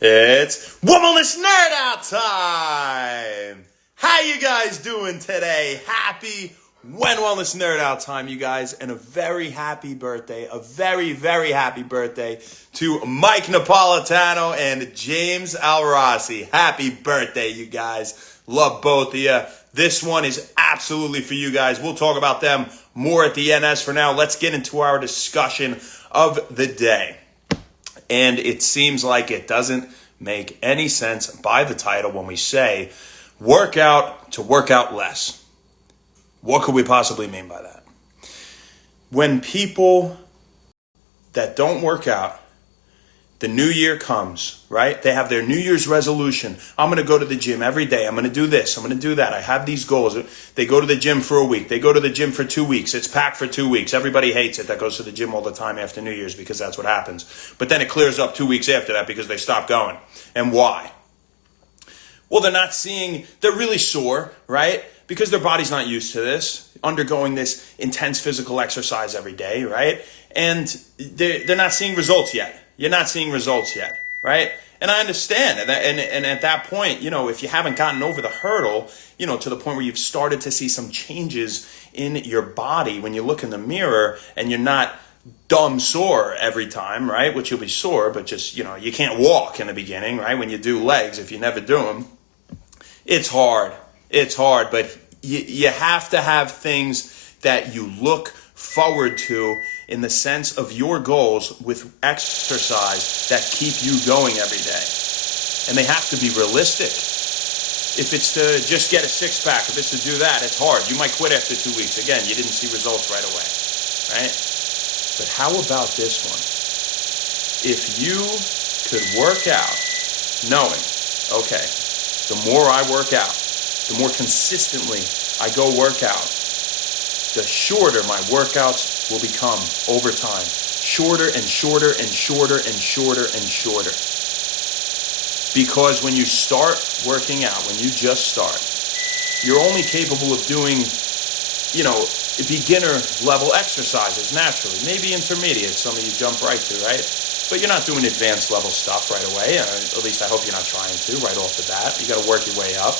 It's Wellness Nerd Out time! How you guys doing today? Happy Wellness Nerd Out time, you guys, and a very happy birthday, a very, very happy birthday to Mike Napolitano and James Alrossi. Happy birthday, you guys. Love both of you. This one is absolutely for you guys. We'll talk about them more at the end. As for now, let's get into our discussion of the day. And it seems like it doesn't make any sense by the title when we say workout to work out less. What could we possibly mean by that? When people that don't work out, the new year comes, right? They have their New Year's resolution. I'm going to go to the gym every day. I'm going to do this. I'm going to do that. I have these goals. They go to the gym for a week. They go to the gym for 2 weeks. It's packed for 2 weeks. Everybody hates it that goes to the gym all the time after New Year's because that's what happens. But then it clears up 2 weeks after that because they stop going. And why? Well, they're really sore, right? Because their body's not used to this, undergoing this intense physical exercise every day, right? And they're not seeing results yet. You're not seeing results yet, right? And I understand. And at that point, if you haven't gotten over the hurdle, to the point where you've started to see some changes in your body when you look in the mirror and you're not dumb sore every time, right? Which you'll be sore, but just, you can't walk in the beginning, right? When you do legs, if you never do them, it's hard. It's hard, but you have to have things that you look forward to in the sense of your goals with exercise that keep you going every day. And they have to be realistic. If it's to just get a six-pack, if it's to do that, it's hard. You might quit after 2 weeks. Again, you didn't see results right away, right? But how about this one? If you could work out knowing, okay, the more I work out, the more consistently I go work out, the shorter my workouts will become over time. Shorter and shorter and shorter and shorter and shorter. Because when you start working out, when you just start, you're only capable of doing, beginner level exercises naturally. Maybe intermediate, some of you jump right to, right? But you're not doing advanced level stuff right away. At least I hope you're not trying to right off the bat. You got to work your way up.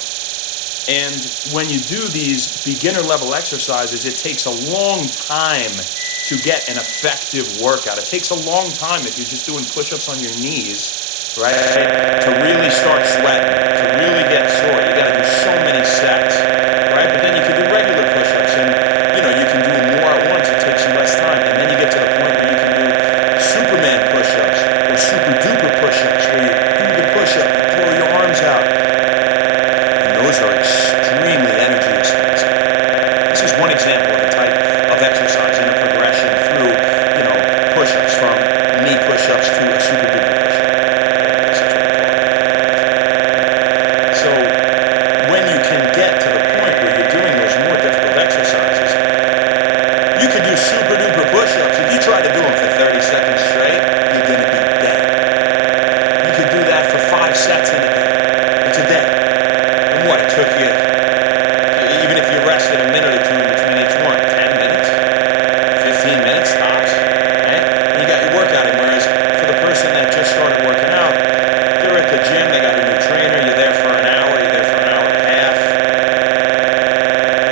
And when you do these beginner level exercises, it takes a long time to get an effective workout. It takes a long time if you're just doing push-ups on your knees, right, to really start sweating, to really get sore. You got to do so many sets, right? But then you can do regular push-ups and, you can do more at once. It takes you less time. And then you get to the point where you can do Superman push-ups or super-duper push-ups where you do the push-up, throw your arms out. Those are extremely energy expensive. This is one example of the type of exercise in a progression through, push-ups, from knee push-ups to a super duper push-up. That's what we call it. So when you can get to the point where you're doing those more difficult exercises, you can do super duper push-ups. If you try to do them for 30 seconds straight, you're going to be dead. You can do that for 5 sets in a day. It's a day. What it took you, even if you rested a minute or two in between each one, 10 minutes, 15 minutes tops, right? And you got your workout in. Whereas for the person that just started working out, they're at the gym, they got a new trainer, you're there for an hour, you're there for an hour and a half.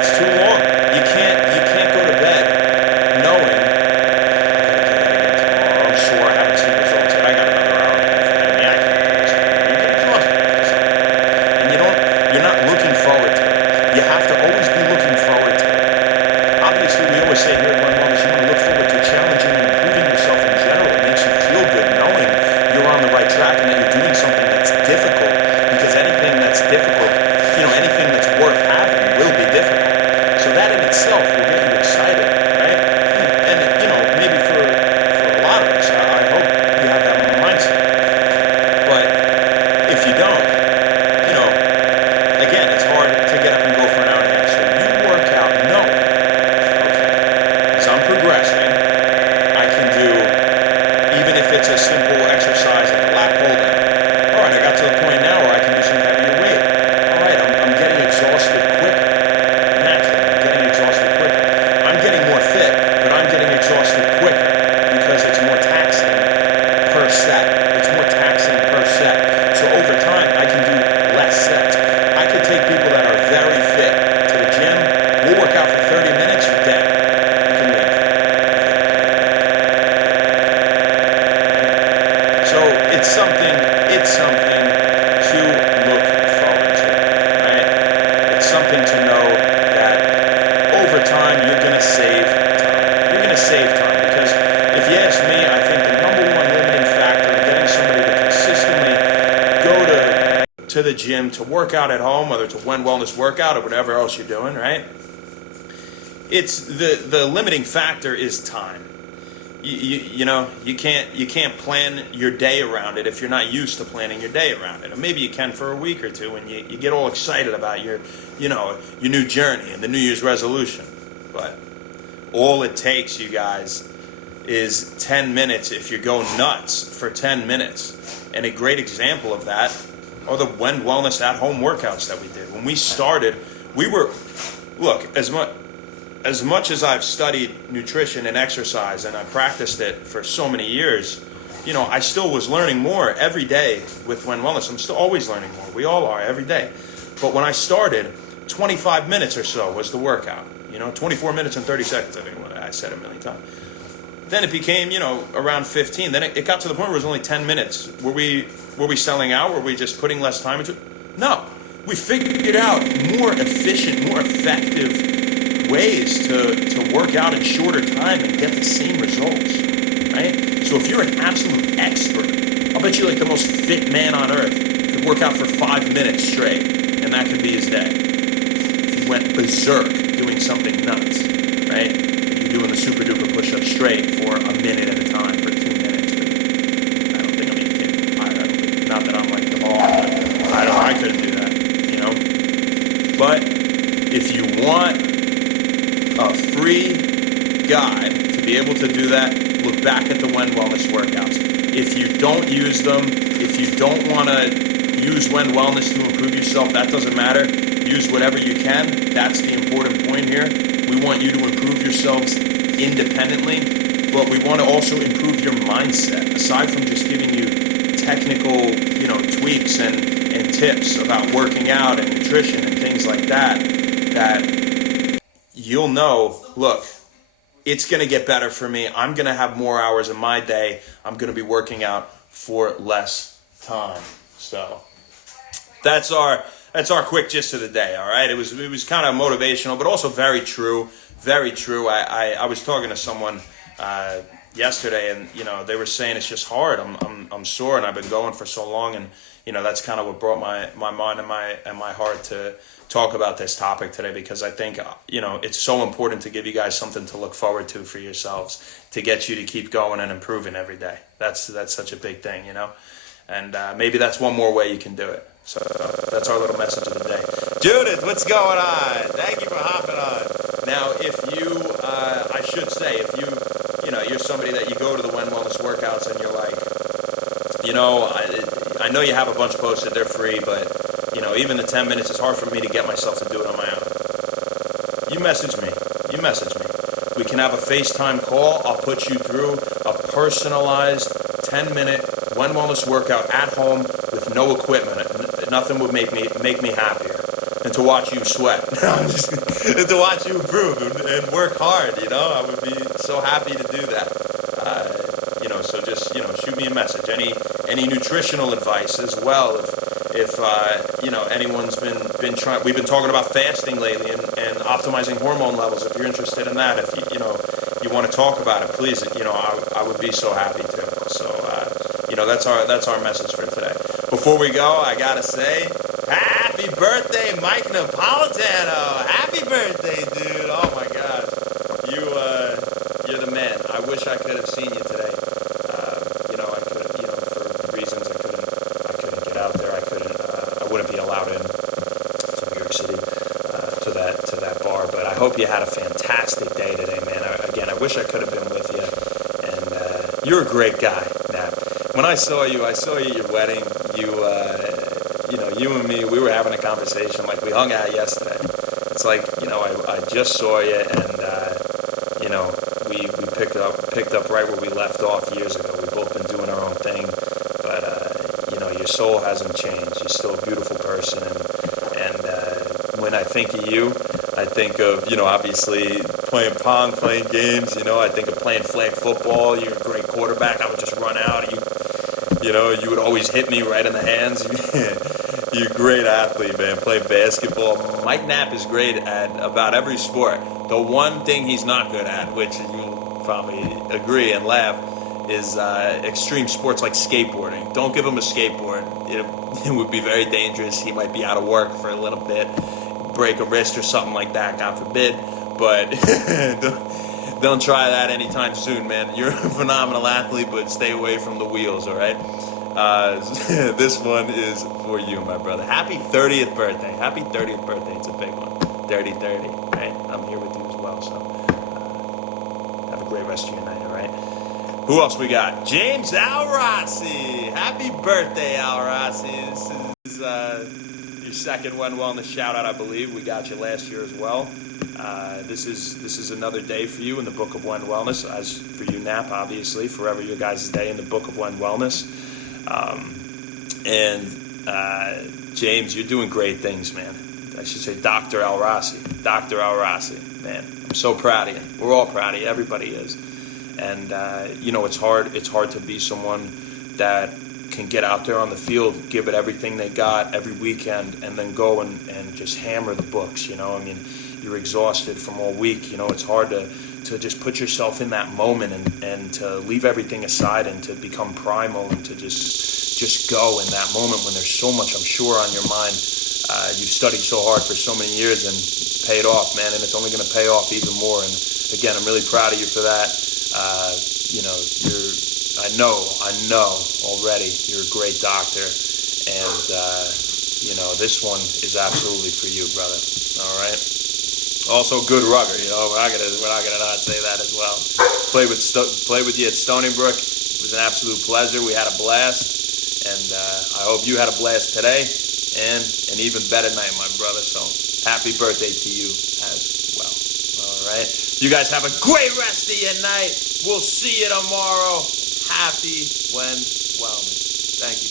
It's too long. You can't go to bed knowing, I'm gotta get it again tomorrow, I'm sore, I haven't seen results yet, I got another hour and a half ahead of me, I can't do this anymore. You get exhausted. And you're not looking forward to it. You have to always be looking forward to it. Obviously, we always say here at One Wellness, you want to look forward to challenging and improving yourself in general. It makes you feel good knowing you're on the right track and that you're doing something that's difficult, because anything that's difficult, anything that's worth having will be difficult. So that in itself will get you excited, right? And, maybe for a lot of us, I hope you have that mindset. But if you don't, again, it's hard to get up and go for an hour and a half. So you work out knowing, okay, as I'm progressing, I can do, even if it's a simple exercise like a lat pull down. All right, I got to the point it's something to look forward to, right? It's something to know that over time you're going to save time. You're going to save time because if you ask me, I think the number one limiting factor of getting somebody to consistently go to the gym, to work out at home, whether it's a When Wellness workout or whatever else you're doing, right? It's the limiting factor is time. You can't plan your day around it if you're not used to planning your day around it. Or maybe you can for a week or two when you get all excited about your new journey and the New Year's resolution. But all it takes, you guys, is 10 minutes if you go nuts for 10 minutes. And a great example of that are the When Wellness at home workouts that we did. When we started, as much as I've studied nutrition and exercise and I practiced it for so many years, I still was learning more every day with When Wellness. I'm still always learning more. We all are every day. But when I started, 25 minutes or so was the workout. 24 minutes and 30 seconds, I think I said a million times. Then it became, around 15. Then it got to the point where it was only 10 minutes. Were we selling out? Were we just putting less time into it? No. We figured out more efficient, more effective ways to work out in shorter time and get the same results, right? So if you're an absolute expert, I'll bet you like the most fit man on earth could work out for 5 minutes straight, and that could be his day. If you went berserk doing something nuts, right? You're doing the super duper push-up straight for a minute at a time for 2 minutes. But I don't think I'm even kidding. I don't think, not that I'm like the ball, but I couldn't do that, But if you want a free guide to be able to do that, look back at the When Wellness workouts. If you don't use them, if you don't want to use When Wellness to improve yourself, that doesn't matter. Use whatever you can. That's the important point here. We want you to improve yourselves independently, but we want to also improve your mindset. Aside from just giving you technical, tweaks and tips about working out and nutrition and things like that you'll know, look, it's going to get better for me. I'm going to have more hours in my day. I'm going to be working out for less time. So that's our quick gist of the day, all right? It was kind of motivational, but also very true. Very true. I was talking to someone yesterday, and they were saying it's just hard. I'm sore, and I've been going for so long, and that's kind of what brought my mind and my heart to talk about this topic today, because I think it's so important to give you guys something to look forward to for yourselves, to get you to keep going and improving every day. That's such a big thing, and maybe that's one more way you can do it. So that's our little message of the day. Judith, what's going on? Thank you for hopping on. Now, if you, I should say, if you're somebody that you go to the When Wellness workouts and you're like, I know you have a bunch posted, they're free, but even the 10 minutes is hard for me to get myself to do it on my own. You message me. We can have a FaceTime call. I'll put you through a personalized 10-minute When Wellness workout at home with no equipment. Nothing would make me happier than to watch you sweat. To watch you improve and work hard. I would be so happy to do that. So just shoot me a message. Any nutritional advice as well. If anyone's been trying, we've been talking about fasting lately and optimizing hormone levels. If you're interested in that, if you want to talk about it, please. I would be so happy to. So that's our message for today. Before we go, I gotta say, happy birthday, Mike Napolitano! Happy birthday, dude! Oh my gosh, you're the man. I wish I could have seen you today. For reasons I couldn't get out there. I wouldn't be allowed in to New York City to that bar. But I hope you had a fantastic day today, man. I wish I could have been with you. And you're a great guy, Nat. When I saw you at your wedding. You and me, we were having a conversation. Like, we hung out yesterday. It's like, I just saw you, and we picked up right where we left off years ago. We've both been doing our own thing, but your soul hasn't changed. You're still a beautiful person, and when I think of you, I think of obviously playing pong, playing games. I think of playing flag football. You're a great quarterback. I would just run out. You know, you would always hit me right in the hands. You're a great athlete, man. Play basketball. Mike Knapp is great at about every sport. The one thing he's not good at, which you'll probably agree and laugh, is extreme sports like skateboarding. Don't give him a skateboard. It would be very dangerous. He might be out of work for a little bit, break a wrist or something like that, God forbid. But don't try that anytime soon, man. You're a phenomenal athlete, but stay away from the wheels, all right? This one is for you, my brother. Happy 30th birthday. Happy 30th birthday. It's a big one. 30-30, right? I'm here with you as well, so have a great rest of your night, all right? Who else we got? James Al Rossi. Happy birthday, Al Rossi. This is your second One Wellness shout-out, I believe. We got you last year as well. This is another day for you in the Book of One Wellness, as for you, Nap, obviously, forever your guys' day in the Book of One Wellness. James, you're doing great things, man. I should say Dr. Al Rossi. Dr. Al Rossi, man. I'm so proud of you. We're all proud of you. Everybody is. And, it's hard to be someone that can get out there on the field, give it everything they got every weekend, and then go and just hammer the books, I mean, you're exhausted from all week. It's hard to just put yourself in that moment and to leave everything aside and to become primal and to just go in that moment when there's so much, I'm sure, on your mind. You've studied so hard for so many years and it's paid off, man, and it's only going to pay off even more. And again, I'm really proud of you for that. I know already you're a great doctor, and this one is absolutely for you, brother. All right. Also, good rugger. We're not gonna not say that as well. Played with you at Stony Brook. It was an absolute pleasure. We had a blast, and I hope you had a blast today, and an even better night, my brother. So happy birthday to you as well. All right. You guys have a great rest of your night. We'll see you tomorrow. Happy Wellness. Thank you.